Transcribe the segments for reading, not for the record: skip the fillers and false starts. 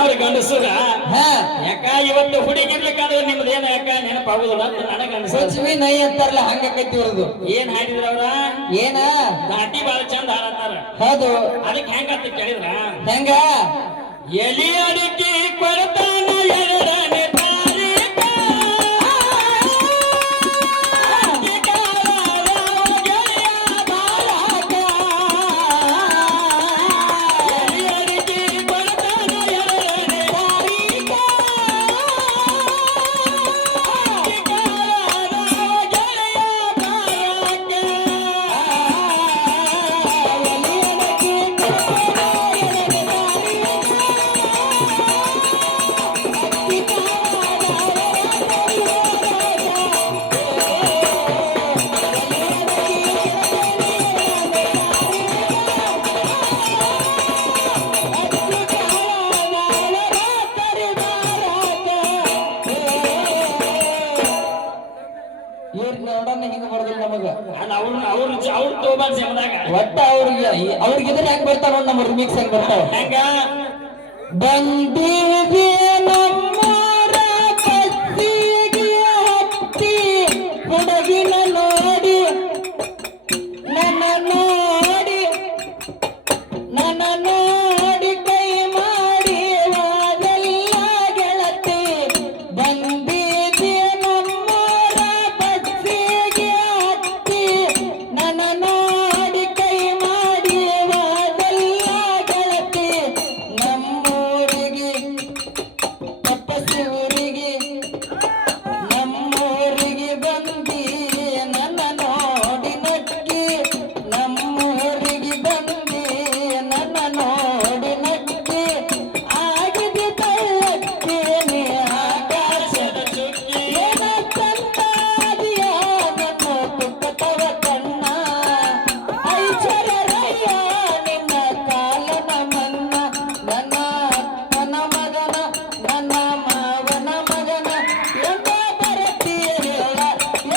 ಅವ್ರ ಗಂಡಸುರ ಯಾಕ ಇವತ್ತು ಹುಡುಗಿರ್ಬೇಕಾದ್ರೆ ನಿಮ್ದೇನ ಯಾಕ ನೆನಪಾಗುದಿಲ್ಲ ಅಂತ ನನಗ ಅನ್ಸುತ್ತೆ ನೈ ಅಂತಾರಲ್ಲ ಹಂಗೈತಿ ಇವ್ರದು ಏನ್ ಹಾಡಿದ್ರ ಅವ್ರ ಏನ ದಾಟಿ ಬಾಳ ಚಂದ ಹಾಡತ್ತಾರ ಹೌದು ಅದಕ್ಕೆ ಹೆಂಗಂತ ಕೇಳಿದ್ರ ಹೆಂಗ ಎಲಿ ಅಡಿಕೆ ಕೊರತಾನ ಎರಡನೇ ಒಟ್ಟ ಅವ್ರಿಗಿದ್ರೆ ಹೆಂಗ್ ಬರ್ತಾವ ನೋಡ್ ನಮ್ಮ ರಿಮಿಕ್ಸ್ ಹೆಂಗ್ ಬರ್ತಾವ ಹೆಂಗ ಬಂದಿದೆ ನಮ್ಮರ ಕತ್ತಿಗೆ ಹತ್ತಿ ಹುಡುಗಿನ ನೋಡಿ ನನ್ನ ನೋಡಿ ಕೈ ಮಾಡಿ ವಾದೆಲ್ಲ ಗೆಳತಿ ಬಂದಿದೆ ನಮ್ಮರ ಕತ್ತಿಗೆ ಹತ್ತಿ ನನ್ನ ನೋಡಿ ಕೈ ಮಾಡಿ ವಾದೆಲ್ಲ ಗೆಳತಿ ನಮ್ಮೂರಿಗೆ ತಪಸ್ಸೂರಿಗೆ ನಮ್ಮೂರಿಗೆ ಬಂದಿ ನನ್ನ ನೋಡಿ ನಕ್ಕಿ ನಮ್ಮೂರಿಗೆ ಬಂದಿ ನನ್ನ ನೋಡಿ ನಕ್ಕಿ ಆಗಿದೆ ತಳ್ಳಕ್ಕೆ ನೀ ಆಕಾಶದ ಚುಕ್ಕಿ ಏನ ತಂತಾದಿಯ ನನ್ನ ತುಕ್ಕತವ ಕಣ್ಣ ಐಶ್ವರ್ಯರಯ್ಯ ನಿನ್ನ ಕಾಲನ ಮನ್ನ ನನ್ನ ನನ್ನ ಮಗನ ನನ್ನ ಮಾವನ ಮಗನ ಎಂದ ಬರತೀಯ ಹೇಳ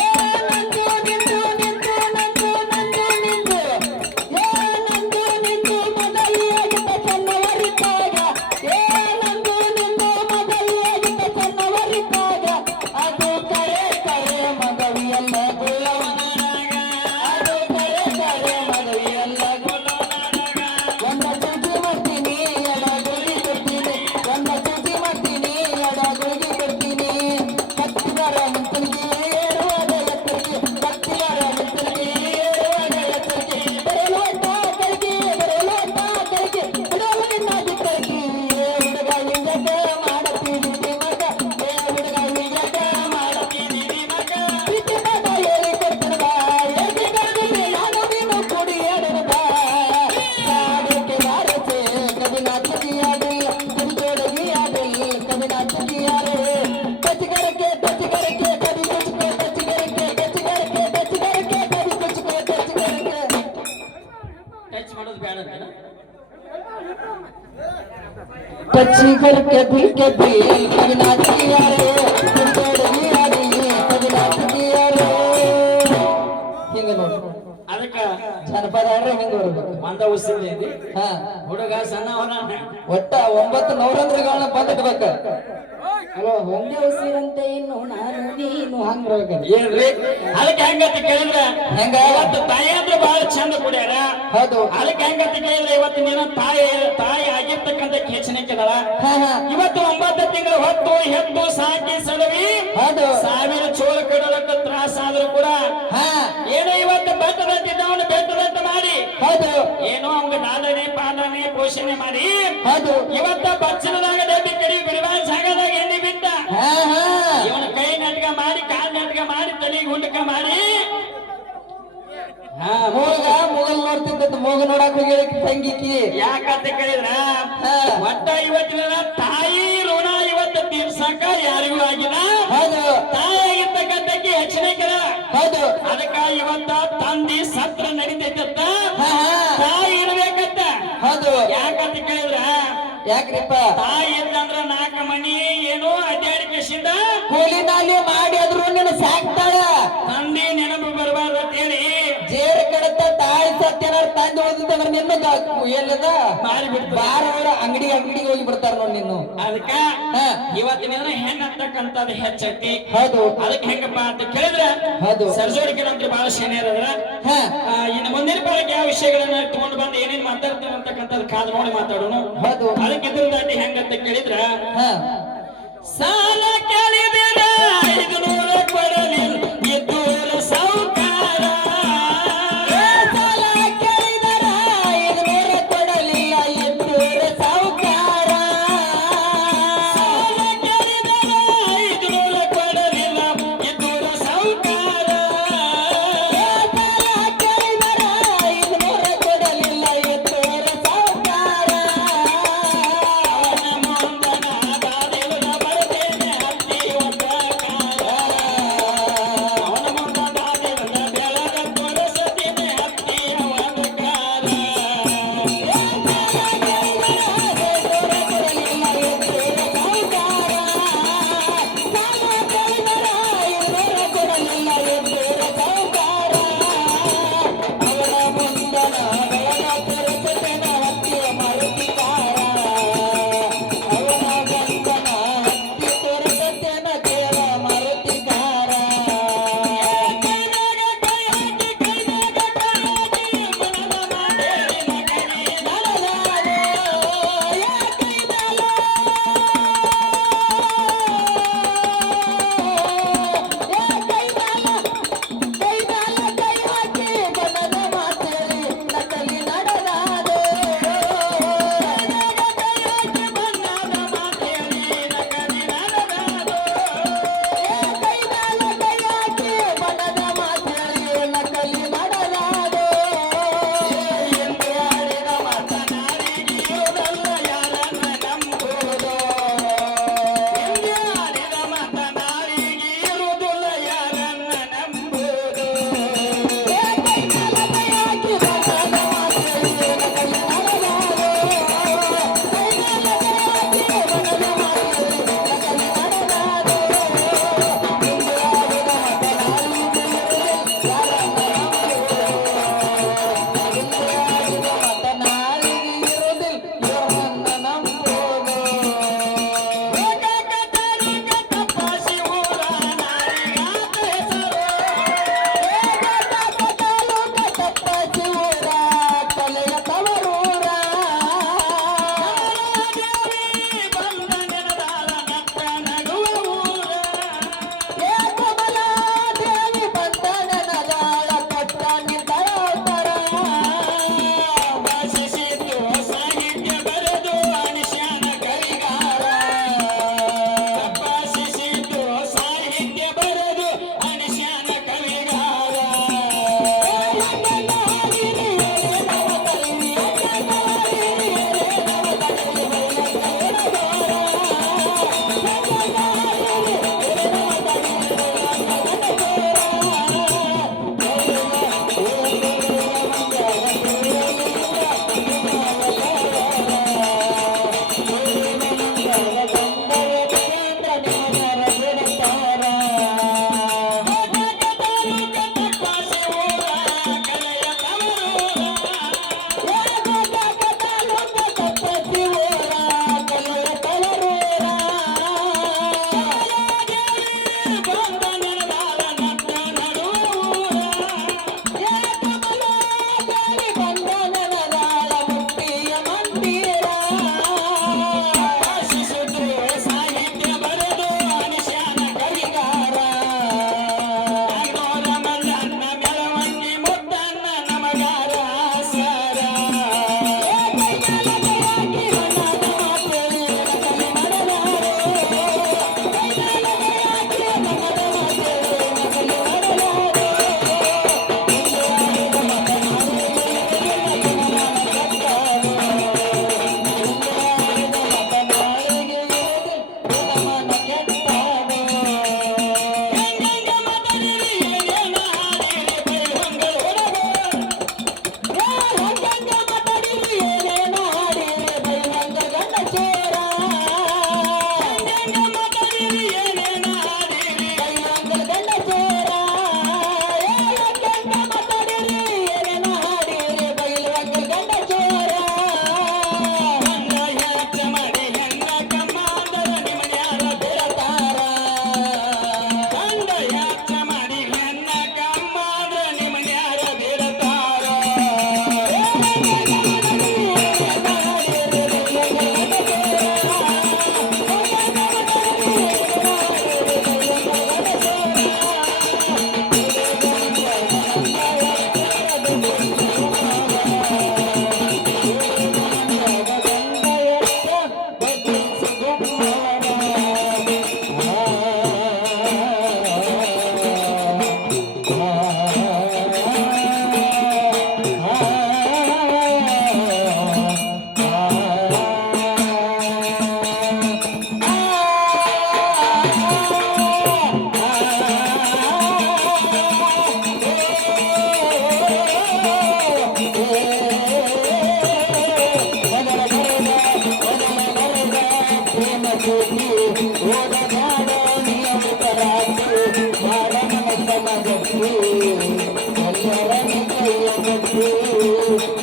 ಏನಂದು ನಿಂದು ನಿಂದು ನಂದು ನಂದು ನಿಂದು ಏನಂದು ನಿಂದು ಮೊದಲಿಯಾಗಿದ್ದ ಚೆನ್ನವರಿದ್ದಾಗ ಏನಂದು ನಿಂದು ಮೊದಲಿಯಾಗಿದ್ದ ಚೆನ್ನವರಿದ್ದಾಗ ಅದು ಕರೆ ಕರೆ ಮಗವಿಯಲ್ಲ ಗುಳ್ಳವನಾಗ ಅದು ಕರೆ ಕರೆ ಮಗವಿಯಲ್ಲ ಗುಳ್ಳವನಾಗ ಒಂದ ಚೂಚಿ ಮಾಡ್ತೀನಿ ಎಡ ಗುಳಿಗೆ ಕೊಡ್ತೀನಿ ಒಂದ ಚೂಚಿ ಮಾಡ್ತೀನಿ ಎಡ ಗುಳಿಗೆ ಕೊಡ್ತೀನಿ ಕತ್ತಿಗಾರ ನಿಂತನಿಗೆ ಏರುವಾಗ ಎತ್ತರಿಗೆ ಕತ್ತಿಗಾರ ನಿಂತನಿಗೆ ಏರುವಾಗ ಎತ್ತರಿಗೆ ಬರಲೋಟ ಕೈಗೆ ಬರಲೋಟ ಕೈಗೆ ಬಿಡಲು ನಿನ್ನ ಬಿತ್ತರಿಗೆ ಹುಡುಗ ಹಿಂಗಟ ಮಾಡತೀರಿ ಮಗ ಹುಡುಗ ಹಿಂಗಟ ಮಾಡತೀರಿ ಮಗ ಪ್ರೀತಿ ಮಗ ಹೇಳಿ ಕೊಡ್ತಾನ ಬಾ ಹೇಗೆ ಗಂಡಿಗೆ ನಾನು ನೀನು ಕೂಡಿ ಆಡೋಣ ಸಾಡಕ್ಕೆ ಬಾರಸೆ ಕವಿ ನಾಚಕಿಯಾಡಿಲ್ಲ ಕವಿ ಜೋಡಗಿಯಾಡಿಲ್ಲ ಕವಿ ನಾಚಕಿಯಾರೆ ಕಚ್ಚಿಗರಕ್ಕೆ ಕಚ್ಚಿಗರಕ್ಕೆ ಕವಿ ಕುಚ್ಕೋ ಕಚ್ಚಿಗರಕ್ಕೆ ಕಚ್ಚಿಗರಕ್ಕೆ ಕಚ್ಚಿಗರಕ್ಕೆ ಕವಿ ಕುಚ್ಕೋ ಕಚ್ಚಿಗರಕ್ಕೆ ಟಚ್ ಮಾಡೋದು ಬೇಡ ಅಂತೇನ? ಕಚ್ಚಿಗರಕ್ಕೆ ದಿಲ್ಕೆ ದಿಲ್ ಕವಿ ನಾಚಕಿಯಾರೆ ಕವಿ ಜೋಡಗಿಯಾಡಿಲ್ಲ ಕವಿ ನಾಚಕಿಯಾರೆ ಹಿಂಗ ನೋಡು ಅದಕ್ಕ ಜನಪದ ಆಡ್ರೆ ಹೆಂಗ ಬರ್ಬೇಕು ಮಂದ ಉಸಿರಿ ಹಾ ಹುಡುಗ ಸಣ್ಣವನ ಒಟ್ಟ 9 ನವರಂದ್ರಿಗಳನ್ನ ಬಂದಿಡ್ಬೇಕ ಅಲೋ ಒಂದೇ ಉಸಿರಂತೆ ಇನ್ನು ನಾನು ನೀನು ಹಂಗ್ರಬೇಕಲ್ಲ ಏನ್ರಿ ಅದಕ್ಕೆ ಹೆಂಗಂತ ಕೇಳಿದ್ರ ಹೆಂಗ ಇವತ್ತು ತಾಯಿ ಅಂದ್ರೆ ಬಹಳ ಚಂದ ಕುಡಿಯಾರ ಹೌದು ಅದಕ್ಕೆ ಹೆಂಗಂತ ಕೇಳಿದ್ರೆ ಇವತ್ತು ನೀನು ತಾಯಿ ಆಗಿರ್ತಕ್ಕಂಥ ಕೇಚನೆಕ್ಕಿದಾಳ ಹಾ ಹಾ ಇವತ್ತು 9 ತಿಂಗಳು ಹೊತ್ತು ಹೆತ್ತು ಸಾಕಿ ಸಲವಿ ಹೌದು 1000 ಚೋಳ ಕಡಲಕ್ಕ ತ್ರಾಸ ಆದ್ರೂ ಕೂಡ ಹಾ ಏನೋ ಇವತ್ತು ಬೆಟ್ಟದಂತಿದ್ದವನು ಬೆಟ್ಟದಂತ ಮಾಡಿ ಹೌದು ಏನೋ ಅವಂಗ ಲಾಲನೆ ಪಾಲನೆ ಪೋಷಣೆ ಮಾಡಿ ಹೌದು ಇವತ್ತ ಬಚ್ಚಲದಾಗ ಡಬ್ಬಿ ಕಡಿ ಬಿಡುವ ಜಾಗದಾಗ ಎಣ್ಣೆ ಬಿಟ್ಟ ಹಾ ಹಾ ಇವನ ಕೈ ನಾಟಕ ಮಾಡಿ ಕಾಲ್ ನಾಟಕ ಮಾಡಿ ತಲೆ ಗುಂಡಕ ಮಾಡಿ ಮೂಗಲ್ ನೋಡ್ತಿದ್ದ ಮೂಗ ನೋಡಕ್ ಹೋಗಿ ತಂಗಿಕಿ ಯಾಕಂತ ಕೇಳಿದ್ರ ಒಟ್ಟ ಇವತ್ತಿನ ತಾಯಿ ಋಣ ಇವತ್ತು ತೀರ್ಸಕ ಯಾರಿಗೂ ಆಗಿಲ್ಲ ಹೌದು ತಾಯಿ ಆಗಿರ್ತಕ್ಕಂಥಕ್ಕೆ ಹೆಚ್ಚಿನ ಹೌದು ಅದಕ್ಕ ಇವತ್ತ ತಂದಿ ಸತ್ರ ನಡೀತೈತತ್ತ ಹಾ ಹಾ ತಾಯಿ ಇರ್ಬೇಕತ್ತ ಹೌದು ಯಾಕಂತ ಕೇಳಿದ್ರ ಯಾಕ್ರಿಪ್ಪ ತಾಯಿ ಇದ್ದಂದ್ರ 4 ಮನಿ ಏನೋ ಅಡ್ಡಾಡಿಕೆಸಿಂದ ಕೂಲಿ ನಾಲಿ ಮಾಡಿ ಆದ್ರೂ ನಿನ್ನ ಸಾಕ್ತಾಳ ತಂದೆ ನೆನಪು ಬರಬಾರ್ದು ಅಂತ ಹೇಳಿ ಜೇರ್ ಕಡತ ತಾಳಿ ಸತ್ಯನಾರ ಮಂದಿ ಉಳಿದಂತಂದ್ರ ನಿನ್ನ ಎಲ್ಲದ ಮಾರಿಬಿಡ್ತಾರೆ. ಬಾರವರ ಅಂಗಡಿಗೆ ಹೋಗಿ ಬಿಡ್ತಾರ ನೋಡಿ ನಿನ್ನು. ಅದಕ್ಕ ಹಾ. ಇವತ್ತಿನ ದಿನ ಹೆಣ್ಣು ಅಂತಕ್ಕಂಥದ್ದು ಹೆಚ್ಚೈತಿ. ಹೌದು ಅದಕ್ಕೆ ಹೆಂಗಪ್ಪ ಅಂತ ಕೇಳಿದ್ರೆ ಹೌದು. ಸರ್ಜೋಡಿಕೆ ಬಹಳ ಸೀನಿಯರ್ ಅದ್ರ. ಹಾ. ಇನ್ನು ಮುಂದಿನ ಬಾರಿಗೆ ಯಾವ ವಿಷಯಗಳನ್ನ ತಗೊಂಡು ಬಂದು ಏನೇನ್ ಮಾತಾಡ್ತೇವೆ ಅಂತಕ್ಕಂಥದ್ದು ಕಾದು ನೋಡಿ ಮಾತಾಡೋಣ. ಹೌದು. ಅದಕ್ಕೆ ಇದ್ರ ದಾಟಿ ಹೆಂಗಂತ ಕೇಳಿದ್ರ ಹಾ. ಸಾಲ ಕೇಳಿದಿರ 500 ಕೊಡಲಿಲ್ಲ ಇದ್ದೂರ ಸೌಕಾರ. ಸಾಲ ಕೇಳಿದರ 500 ಕೊಡಲಿಲ್ಲ ಇದ್ದೂರ ಸೌಕಾರ. ಸಾಲ ಕೇಳಿದರ 500 ಕೊಡಲಿಲ್ಲ ಇದ್ದೂರ ಸೌಕಾರ. ಸಾಲ ಕೇಳಿದರ 500 ಕೊಡಲಿಲ್ಲ ಇದ್ದೂರ ಸೌಕಾರ. ಅವನ ಮುಂದನ ದಾರಿಯುಳ್ಳ ಬರ್ತೇನೆ ಹತ್ತಿ ಒಬ್ಬಕಾರ. ಅವನ ಮುಂದ ದಾರಿಯುಳ್ಳ ಬೆಳಗ ತೋರಿಸುತ್ತೀನಿ ಹತ್ತಿಯ ಒಬ್ಬಕಾರ. ಐತಿ